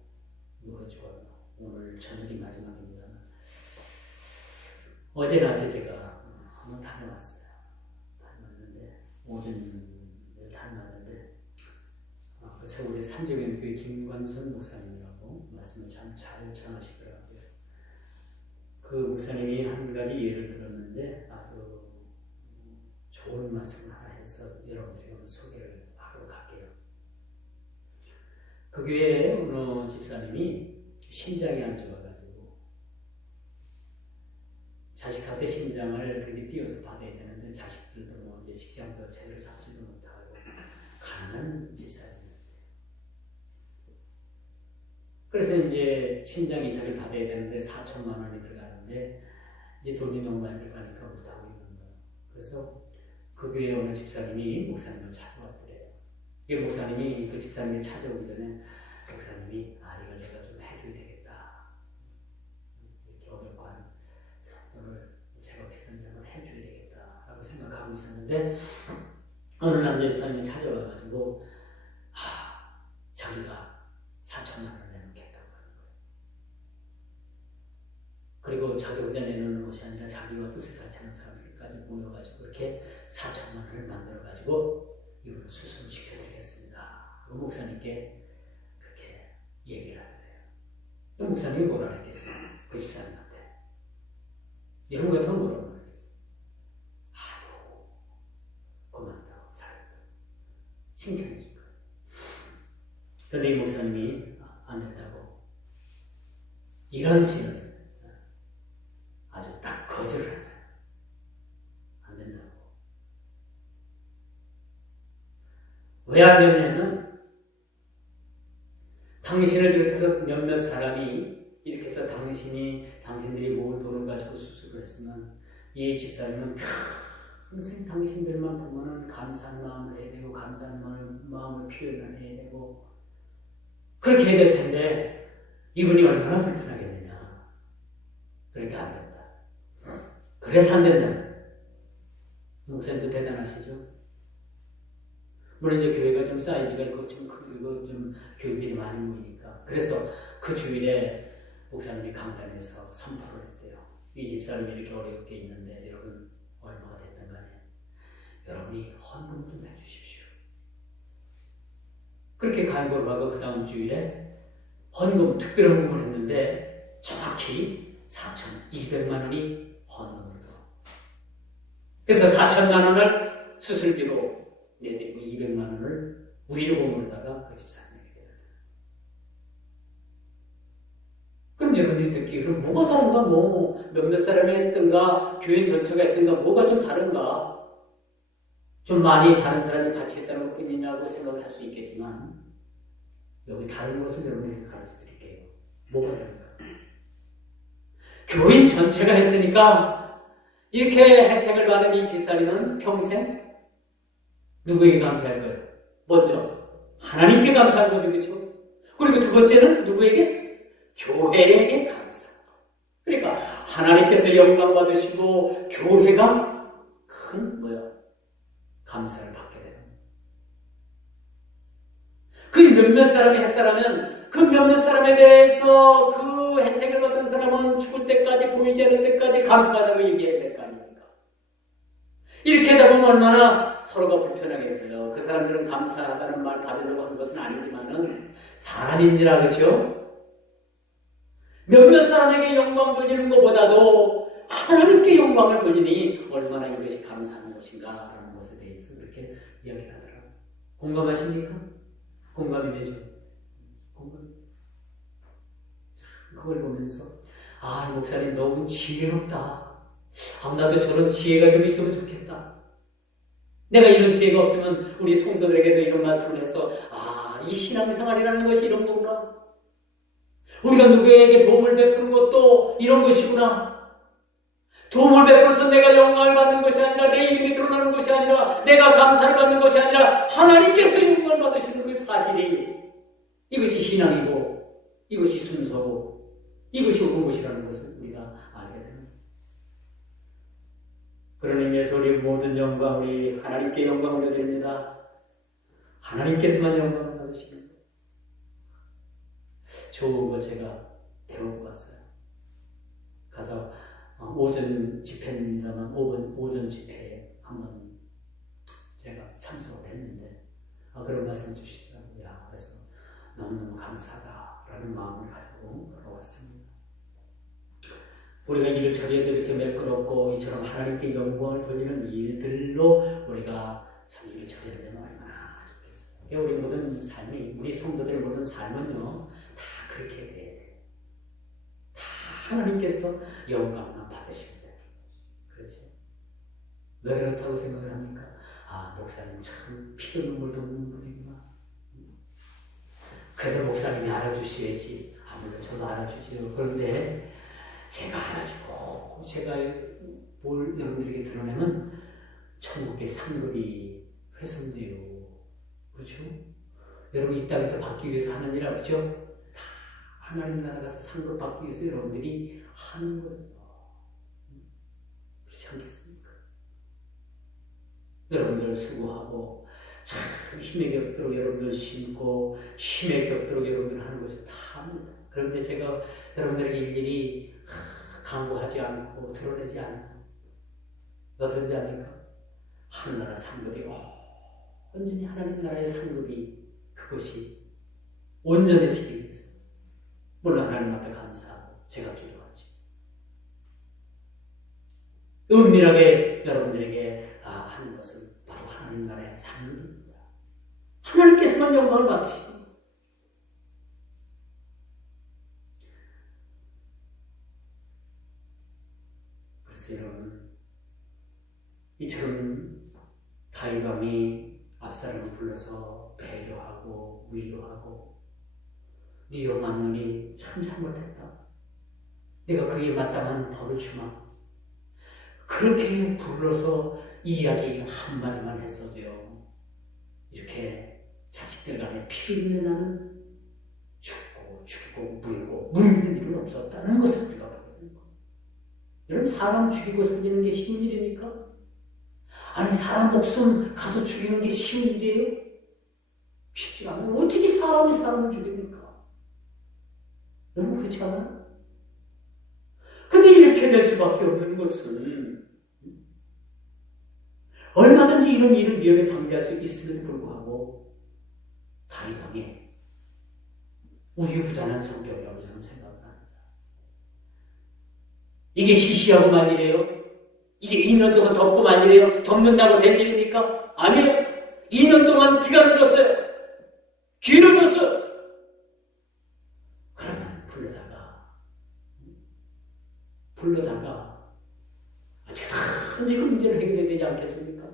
노래 주관. 오늘 저녁이 마지막입니다. 어제 낮에 제가 한번 다녀왔어요. 다녀왔는데 오전에 다녀왔는데 그 서울의 삼재경교회 김관선 목사님이라고 말씀을 참 잘 전하시더라고요. 그 목사님이 한 가지 예를 들었는데 아주 좋은 말씀을 하나 해서 여러분들에게 오늘 소개를 하러 갈게요. 그 교회에 어느 집사님이 신장이 안 좋아가지고 자식한테 신장을 그렇게 띄워서 받아야 되는데 자식들도 뭐 이제 직장도 제대로 잡지도 못하고 가난한 집사님이었어요. 그래서 이제 신장 이식을 받아야 되는데 4천만 원이 들어가는데 이제 돈이 너무 많이 들어가니까 못하고 있는 거예요. 그래서 그 교회 어느 집사님이 목사님을 찾아왔더래요. 이 목사님이 그 집사님이 찾아오기 전에 목사님이 이걸 내가 좀 해줘야 되겠다. 이렇게 어렵고한 선물을 제가 어떻게든 좀 해줘야 되겠다 라고 생각하고 있었는데 어느 남자 집사님이 찾아와가지고 자기가 4천만 원을 내놓겠다고 하는 거예요. 그리고 자기 혼자 내놓는 것이 아니라 자기와 뜻을 같이 하는 사람들까지 모여가지고 그렇게 4천만 원을 만들어가지고 이걸 수술시켜드리겠습니다. 그 목사님께 그렇게 얘기를 하더래요. 그 목사님이 뭐라 했겠어요? 그 집사님한테. 이런 거 같으면 뭐라고 하겠어요? 아이고, 고맙다고, 잘했다고. 칭찬해 준 거예요. 그런데 이 목사님이 안 된다고. 이런 지연 아주 딱 거절을 하네요. 안 된다고. 왜 안 되냐면 당신을 비롯해서 몇몇 사람이 이렇게 해서 당신들이 모은 돈을 가지고 수술을 했으면 이 집사님은 평생 당신들만 보면은 감사한 마음을 해야 되고 감사한 마음을 표현을 해야 되고 그렇게 해야 될 텐데 이분이 얼마나 불편하겠느냐. 그러니까 안 된다. 그래서 안 된다. 목사님도 대단하시죠? 물론 이제 교회가 좀 사이즈가 있고 좀 크고 좀 교인들이 많이 모이니까 그래서 그 주일에 목사님이 강단에서 선포를 했대요. 이 집사람이 이렇게 어렵게 있는데 여러분 얼마가 됐든 간에 여러분이 헌금 좀 해주십시오. 그렇게 간구를 하고 그 다음 주일에 헌금 특별한 헌금을 했는데 정확히 4,200만 원이 헌금으로. 그래서 4천만 원을 수술비로 내드리고 200만 원을 의료보험으로다가 그 집사님에게 드려요. 그럼 여러분들이 듣기 그럼 뭐가 다른가? 뭐 몇몇 사람이 했던가 교인 전체가 했던가 뭐가 좀 다른가? 좀 많이 다른 사람이 같이 했다는 것뿐이냐고 생각을 할 수 있겠지만 여기 다른 것을 여러분들에게 가르쳐 드릴게요. 뭐가 다른가? 교인 전체가 했으니까 이렇게 혜택을 받은 이 집사님은 평생 누구에게 감사할 거예요? 먼저 하나님께 감사할 거죠. 그렇죠? 그리고 두 번째는 누구에게? 교회에게 감사할 거예요. 그러니까 하나님께서 영광 받으시고 교회가 큰 감사를 받게 되는 그 몇몇 사람이 했다라면 그 몇몇 사람에 대해서 그 혜택을 받은 사람은 죽을 때까지 보이지 않을 때까지 감사하다고 얘기해야 될 거 아닙니까? 이렇게 하다 보면 얼마나 서로가 불편하겠어요. 그 사람들은 감사하다는 말 받으려고 한 것은 아니지만은 사람인지라 그렇죠? 몇몇 사람에게 영광 돌리는 것보다도 하나님께 영광을 돌리니 얼마나 이것이 감사한 것인가 라는 것에 대해서 그렇게 이야기를 하더라고요. 공감하십니까? 공감이 되죠? 공감. 그걸 보면서 목사님 너무 지혜롭다. 나도 저런 지혜가 좀 있으면 좋겠다. 내가 이런 지혜가 없으면 우리 성도들에게도 이런 말씀을 해서 이 신앙생활이라는 것이 이런 거구나. 우리가 누구에게 도움을 베푸는 것도 이런 것이구나. 도움을 베풀어서 내가 영광을 받는 것이 아니라 내 이름이 드러나는 것이 아니라 내가 감사를 받는 것이 아니라 하나님께서 영광을 받으시는 그 사실이 이것이 신앙이고 이것이 순서고 이것이 옳은 것이라는 것을 우리가 알게 됩니다. 그런 의미에서 우리 모든 영광 우리 하나님께 영광을 올려드립니다. 하나님께서만 영광을 받으십니다. 좋은 거 제가 배우고 왔어요. 가서 오전 집회입니다만 오전 집회에 한번 제가 참석을 했는데 그런 말씀 주시더라고요. 그래서 너무너무 감사하다라는 마음을 가지고 돌아왔습니다. 우리가 일을 처리해도 이렇게 매끄럽고 이처럼 하나님께 영광을 돌리는 일들로 우리가 참 일을 처리하게 되면 얼마나 좋겠어요. 우리 모든 삶이 우리 성도들의 모든 삶은요 다 그렇게 돼야 돼요. 다 하나님께서 영광만 받으시면 돼요. 그렇죠? 왜 그렇다고 생각을 합니까? 목사님 참 피도 눈물도 없는 분이구나. 그래도 목사님이 알아주셔야지. 물론 저도 알아주지요. 그런데 제가 알아주고 제가 뭘 여러분들에게 드러내면 천국의 상급이 훼손돼요. 그렇죠? 여러분 이 땅에서 받기 위해서 하는 일 아니죠? 다 하나님 나라 가서 상급 받기 위해서 여러분들이 하는 거예요. 그렇지 않겠습니까? 여러분들 수고하고 참 힘에 겹도록 여러분들 심고 힘에 겹도록 여러분들 하는 거죠. 다 합니다. 그런데 제가 여러분들에게 일일이 강구하지 않고 드러내지 않고 왜 그런지 아닙니까? 하늘나라 상급이 온전히 하나님 나라의 상급이 그것이 온전해지기 위해서 물론 하나님 앞에 감사하고 제가 기도하죠. 은밀하게 여러분들에게 하는 것은 바로 하나님 나라의 상급입니다. 하나님께서만 영광을 받으시고 그래서 여러분 이처럼 다윗 왕이 압살롬을 불러서 배려하고 위로하고 네 영암눈이 참 잘못했다. 내가 그에 마땅한 벌을 주마. 그렇게 불러서 이야기 한마디만 했어도요. 이렇게 자식들 간에 피 흘리는 죽고 죽이고 물고 물는 일은 없었다는 것을 우리가 보게 되는 거예요. 여러분 사람 죽이고 살리는 게 쉬운 일입니까? 아니 사람 목숨 가서 죽이는 게 쉬운 일이에요? 쉽지 않아요. 어떻게 사람이 사람을 죽입니까? 여러분 그렇지 않아요? 근데 이렇게 될 수밖에 없는 것은 얼마든지 이런 일을 위험에 방지할 수 있음에도 불구하고 다윗 왕의 우유부단한 성격이라고 저는 생각을 합니다. 이게 시시하고 말이래요? 이게 2년 동안 덮고 말이래요? 덮는다고 될 일입니까? 아니요. 2년 동안 기간을 줬어요. 기회를 줬어요. 그러면 불러다가 어떻게든지 그 문제를 해결해야 되지 않겠습니까?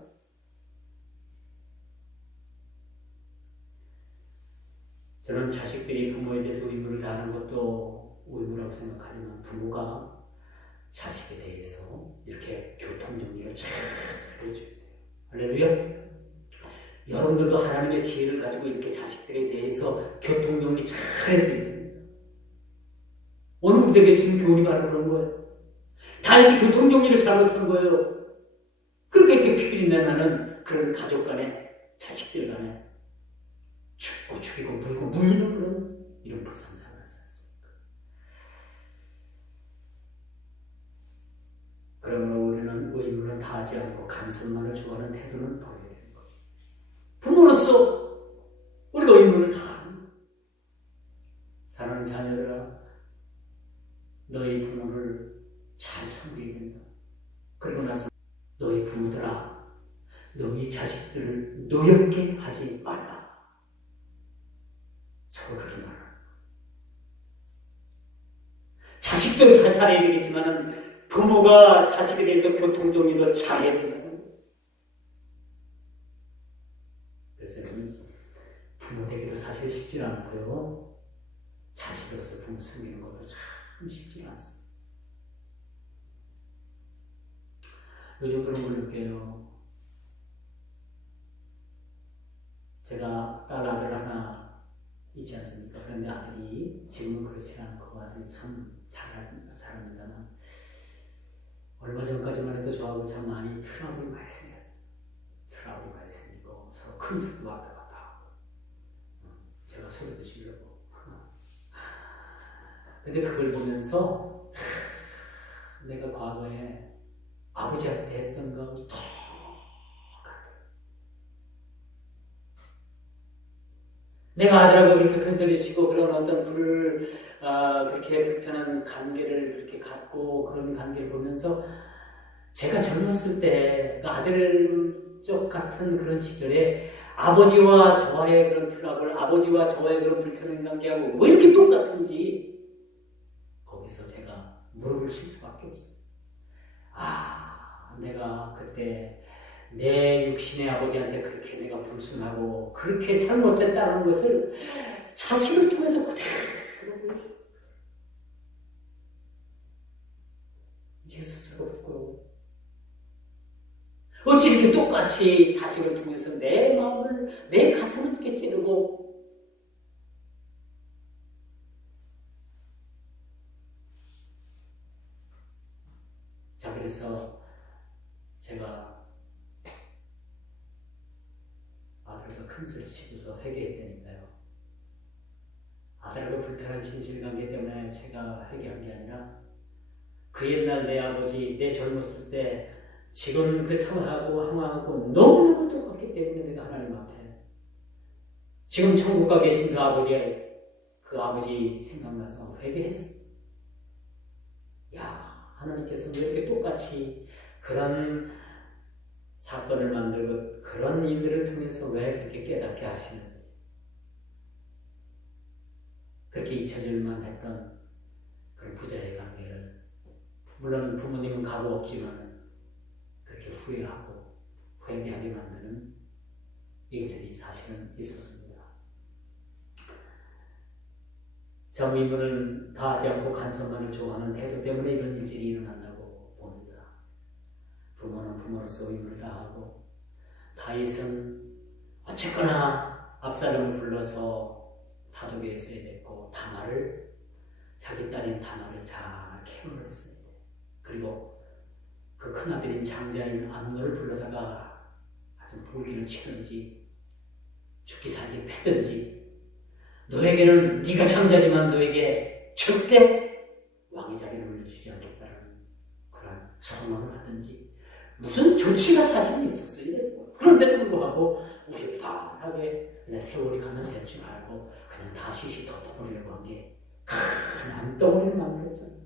저는 자식들이 부모에 대해서 의무를 다하는 것도 의무라고 생각하지만 부모가 자식에 대해서 이렇게 교통정리를 잘 해줘야 돼요. 할렐루야. 여러분들도 하나님의 지혜를 가지고 이렇게 자식들에 대해서 교통정리 잘 해줘야 됩니다. 오늘 우리에게 준 교훈이 바로 그런 거예요. 다윗이 교통정리를 잘못한 거예요. 그러니까 이렇게 피비린내 나는 그런 가족 간에 자식들 간에 죽이고 물고 물리는 그런 이런 불상사를 하지 않습니까? 그러므로 우리는 의무는 다하지 않고 간섭만을 좋아하는 태도는 버려야 되는 거죠. 부모로서 우리가 의무를 다하는 거예요. 사랑하는 자녀들아, 너희 부모를 잘 섬겨야 된다. 그리고 나서 너희 부모들아, 너희 자식들을 노엽게 하지 말라. 서로 그렇게 말하는 거예요. 자식들 다 잘해야 되겠지만 부모가 자식에 대해서 교통정리도 잘해야 된다는 거예요. 그래서 여러분, 부모 되기도 사실 쉽지 않고요. 자식으로서 부모 섬기는 것도 참 쉽지 않습니다. 요즘 그런 걸 느껴요. 제가 딸 아들 하나 있지 않습니까? 그런데 아들이 지금은 그렇지 않고 아들이 참 잘합니다만 얼마 전까지만 해도 저하고 참 많이 트러블이 많이 생겼어요. 트러블이 많이 생기고 서로 큰 소리도 왔다 갔다 하고 제가 소리도 지르고 근데 그걸 보면서 내가 과거에 아버지한테 했던 거하고 똑같아요. 내가 아들하고 그렇게 큰 소리 치고 그런 어떤 그렇게 불편한 관계를 그렇게 갖고 그런 관계를 보면서 제가 젊었을 때 아들 쪽 같은 그런 시절에 아버지와 저와의 그런 트러블, 아버지와 저와의 그런 불편한 관계하고 왜 이렇게 똑같은지 거기서 제가 무릎을 칠 수밖에 없어요. 내가 그때 내 육신의 아버지한테 그렇게 내가 불순하고 그렇게 잘못했다는 것을 자식을 통해서 그대로 보여줘. 이제 스스로 부끄러워. 어찌 이렇게 똑같이 자식을 통해서 내 마음을, 내 가슴을 이렇게 찌르고 자, 그래서 제가 아들과 큰 소리 치고서 회개했다니까요. 아들하고 불편한 진실관계 때문에 제가 회개한 게 아니라 그 옛날 내 아버지, 내 젊었을 때 지금 그 상황하고 너무너무 똑같기 때문에 내가 하나님 앞에 지금 천국 가 계신 그 아버지 생각나서 회개했어요. 하나님께서 왜 이렇게 똑같이 그런 사건을 만들고 그런 일들을 통해서 왜 그렇게 깨닫게 하시는지, 그렇게 잊혀질만 했던 그런 부자의 관계를, 물론 부모님은 가고 없지만 그렇게 후회하고 회개하게 만드는 일들이 사실은 있었습니다. 저 의무는 다하지 않고 간섭만을 좋아하는 태도 때문에 이런 일들이 일어난다고 봅니다. 부모는 부모로서 의무를 다하고 다윗은 어쨌거나 압살롬을 불러서 다독여 했어야 됐고 자기 딸인 다말을 잘 케어를 했어야 돼. 그리고 그 큰아들인 장자인 암논을 불러다가 아주 볼기를 치든지 죽기 살기 패든지 너에게는 네가 장자지만 너에게 절대 왕의 자리를 물려주지 않겠다는 그런 선언을 하든지 무슨 조치가 사실 있었어야 되고 그런데도 불구하고 우십다하게 그냥 세월이 가면 될지 말고 그냥 다시 덮어버리려고 한 게 큰 암덩어리를 만들었잖아요.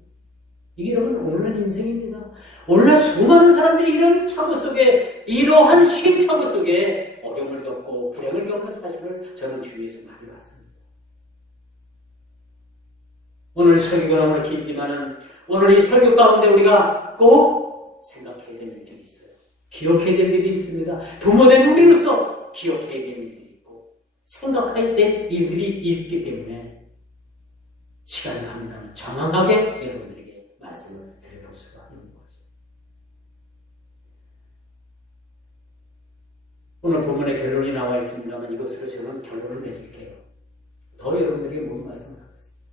이게 여러분 오늘날 인생입니다. 오늘날 수많은 사람들이 이런 착오 속에 이러한 시행착오 속에 어려움을 겪고 불행을 겪는 사실을 저는 주위에서 많이 봤습니다. 오늘 설교가 너무 길지만은 오늘 이 설교 가운데 우리가 꼭 생각해야 될 일들이 있어요. 기억해야 될 일이 있습니다. 부모된 우리로서 기억해야 될 일들이 있고 생각해야 될 일들이 있기 때문에 시간이 가면 정확하게 여러분들에게 말씀을 드려볼 수가 있는 거죠. 오늘 본문의 결론이 나와 있습니다만 이것으로 저는 결론을 내줄게요. 더 여러분들에게 무슨 말씀을 하겠습니다.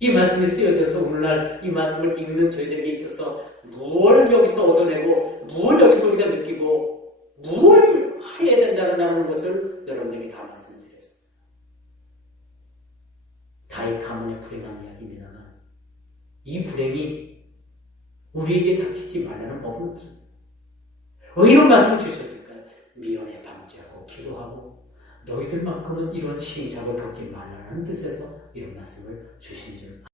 이 말씀이 쓰여져서 오늘날 이 말씀을 읽는 저희들에게 있어서 무엇을 여기서 얻어내고 무엇을 여기서 우리가 느끼고 무엇을 해야 된다는 것을 여러분들에게 다 말씀을 드렸습니다. 나의 가문의 불행한 이야기입니다만 이 불행이 우리에게 닥치지 말라는 법은 없습니다. 왜 이런 말씀을 주셨을까요? 미연에 방지하고 기도하고 너희들만큼은 이런 시행착오를 겪지 말라는 뜻에서 이런 말씀을 주신 줄